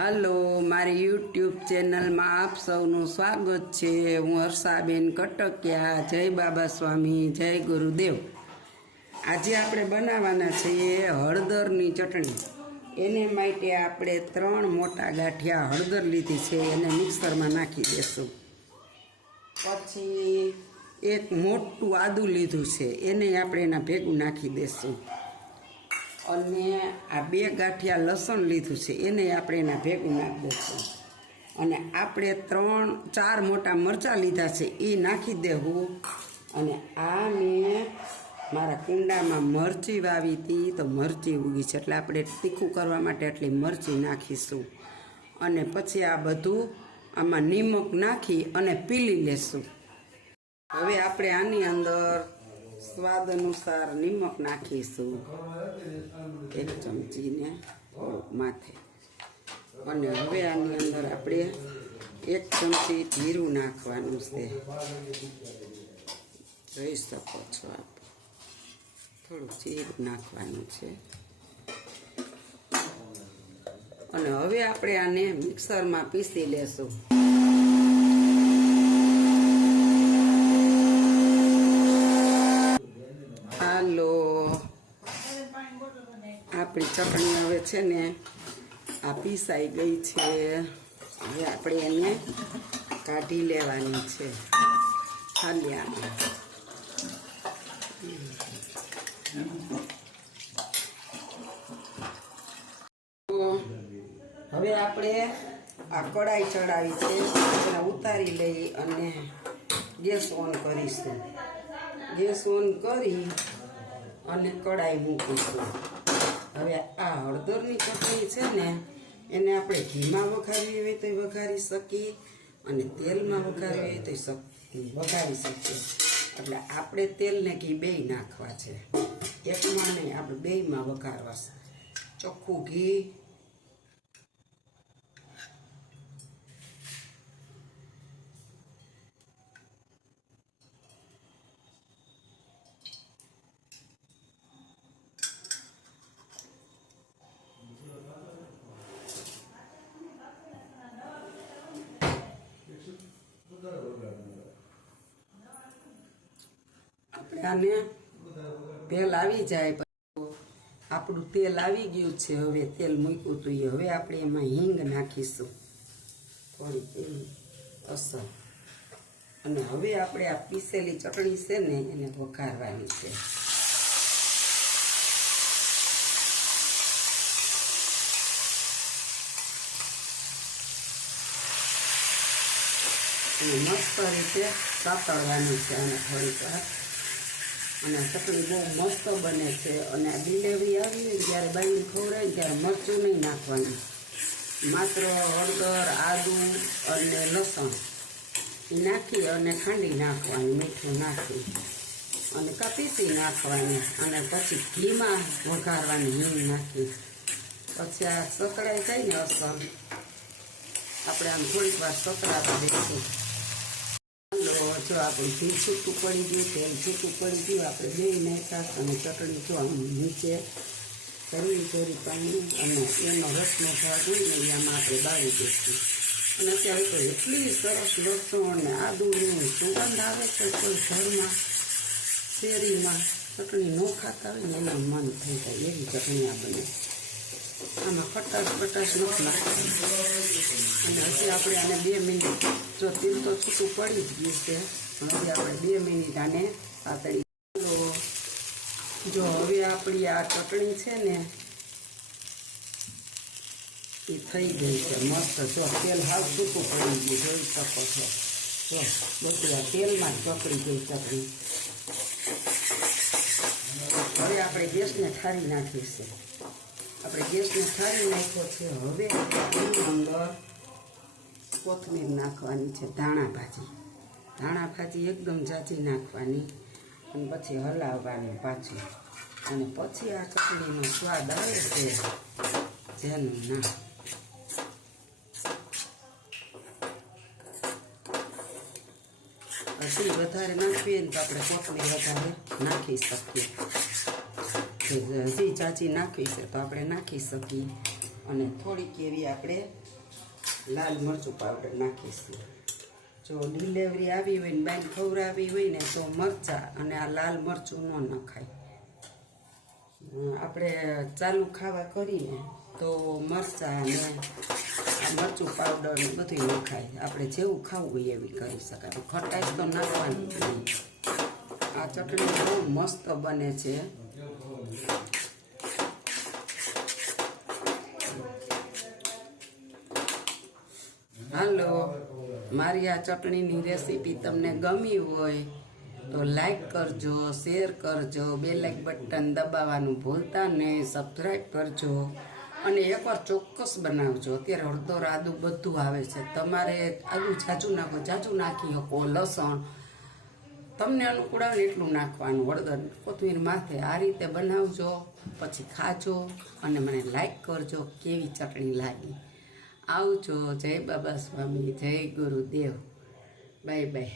હાલો, મારી યુટ્યુબ ચેનલમાં આપ સૌનું સ્વાગત છે. હું હર્ષાબેન કટકિયા. જય બાબા સ્વામી, જય ગુરુદેવ. આજે આપણે બનાવવાના છીએ હળદરની ચટણી. એને માટે આપણે ત્રણ મોટા ગાંઠિયા હળદર લીધી છે, એને મિક્સરમાં નાખી દેશું. પછી એક મોટું આદું લીધું છે, એને આપણે એના ભેગું નાખી દેશું. અને આ બે ગાંઠિયા લસણ લીધું છે, એને આપણે એના ભેગું નાખી દઈશું અને આપણે ત્રણ, ચાર મોટા મરચાં લીધા છે, એ નાખી દેવું. અને આ મેં મારા કુંડામાં મરચી વાવી હતી, તો મરચી ઉગી છે, એટલે આપણે તીખું કરવા માટે એટલી મરચી નાખીશું. અને પછી આ બધું આમાં નિમક નાખી અને પીલી લેશું. હવે આપણે આની અંદર સ્વાદ અનુસાર નિમક નાખીશું. એક ચમચીને માથે. અને હવે આની અંદર આપણે એક ચમચી જીરું નાખવાનું છે. જોઈ શકો છો આપ. થોડું જીરું નાખવાનું છે. અને હવે આપણે આને મિક્સરમાં પીસી લેશું હાલો આપણી ચટણી હવે છે ને આ પીસાઈ ગઈ છે. હવે આપણે એને કાઢી લેવાની છે. હાલ્યા હવે આપણે આ કડાઈ ચડાવી છે. એને ઉતારી લઈ અને ગેસ ઓન કરીશું. ગેસ ઓન કરી અને કડાઈ મૂકીશું. હવે આ હળદરની ચટણી છે ને, એને આપણે ઘીમાં વઘારવી હોય તો વઘારી શકીએ અને તેલમાં વઘારવી હોય તો વઘારી શકીએ. એટલે આપણે તેલ ને ઘી બેય નાખવા છે. એકમાં નહીં આપણે બેયમાં વઘારવા ચોખ્ખું ઘી આને તેલ આવી જાય આપણું તેલ આવી ગયું છે હવે તેલ મૂક્યું હતું એ હવે આપણે એમાં હિંગ નાખીશું. થોડી એવી અસર. અને હવે આપણે આ પીસેલી ચટણી છે ને એને વઘારવાની છે. મસ્ત રીતે સાતળવાની છે અને થોડીક અને ચટણી બહુ મસ્ત બને છે. અને ડિલેવરી આવી ત્યારે બાઈને ખવડાવે ને ત્યારે મરચું નહીં નાખવાનું. માત્ર હળદર, આદુ અને લસણ એ નાખી અને ખાંડી નાખવાની, મીઠું નાખી અને કપીસી નાખવાની અને પછી ઘીમાં વઘારવાની હિંગ નાખી. પછી આ સકડાઈ જાય ને અસર. આપણે આમ થોડીક વાર સકડાતા દઈશું જો આપણે ઘી છૂટું ગયું તેલ છૂટું પડી ગયું, આપણે બે નાખ્યા અને ચટણી જો આમ નીચે કરવી ચોરી પાણી અને એનો રસનો ભાગ હોય ને એમાં આપણે બાળી દઈશું. અને અત્યારે તો એટલી સરસ લસણ અને આદુની સુગંધ આવે છે કોઈ ઘરમાં શેરીમાં ચટણી ન ખાતા હોય ને એના મન થઈ જાય, એવી ચટણી આ બને. આમાં ખટાશ બટાશ નથી અને હજી આપણે આને બે મિનિટ, જો તેલ તો છૂટું પડી ગયું છે હજી આપણે બે મિનિટ આને પાતળી જો હવે આપણી આ ચટણી છે ને, એ થઈ ગઈ છે. મસ્ત જો તેલ હાવ છૂટું પડી ગયું જોઈ શકો છો. જો, બધું આ તેલમાં જ પકડી ગઈ ચટણી. હવે આપણે ગેસને ઠારી નાખીશું. આપણે ગેસને ઠારી નાખ્યો છે હવે એની અંદર કોથમીર નાખવાની છે ધાણા ભાજી ધાણા ભાજી એકદમ જાજી નાખવાની અને પછી હલાવવાની પાછી અને પછી આ ચટણીનો સ્વાદ આવે છે જેનું ના હજી વધારે નાખીએ ને તો આપણે કોથમીર વધારે નાખી શકીએ હજી ચાચી નાખવી છે તો આપણે નાખી શકીએ અને થોડીક એવી આપણે લાલ મરચું પાવડર નાખીશું. જો ડિલેવરી આવી હોય ને બાઈને ખવડાવી હોય ને તો મરચાં અને આ લાલ મરચું ન નખાય. આપણે ચાલુ ખાવા કરીએ તો મરચાં અને મરચું પાવડર બધું નખાય. આપણે જેવું ખાવું હોય એવી કરી શકાય. ખટાશ તો નાખવાની આ ચટણી બહુ મસ્ત બને છે. હાલો, મારી આ ચટણીની રેસીપી તમને ગમી હોય તો લાઈક કરજો, શેર કરજો, બે લાઈક બટન દબાવવાનું ભૂલતા નહીં, સબસ્ક્રાઈબ કરજો અને એકવાર ચોક્કસ બનાવજો. અત્યારે હળદર રાદું બધું આવે છે. તમારે આદું જાજુ નાખો, જાજુ નાખી શકો, લસણ તમને અનુકૂળ આવે એટલું નાખવાનું, હળદર કોથમીર માથે આ રીતે બનાવજો, પછી ખાજો અને મને લાઈક કરજો, કેવી ચટણી લાગી. આવજો. જય બાબા સ્વામી, જય ગુરુદેવ. Bye bye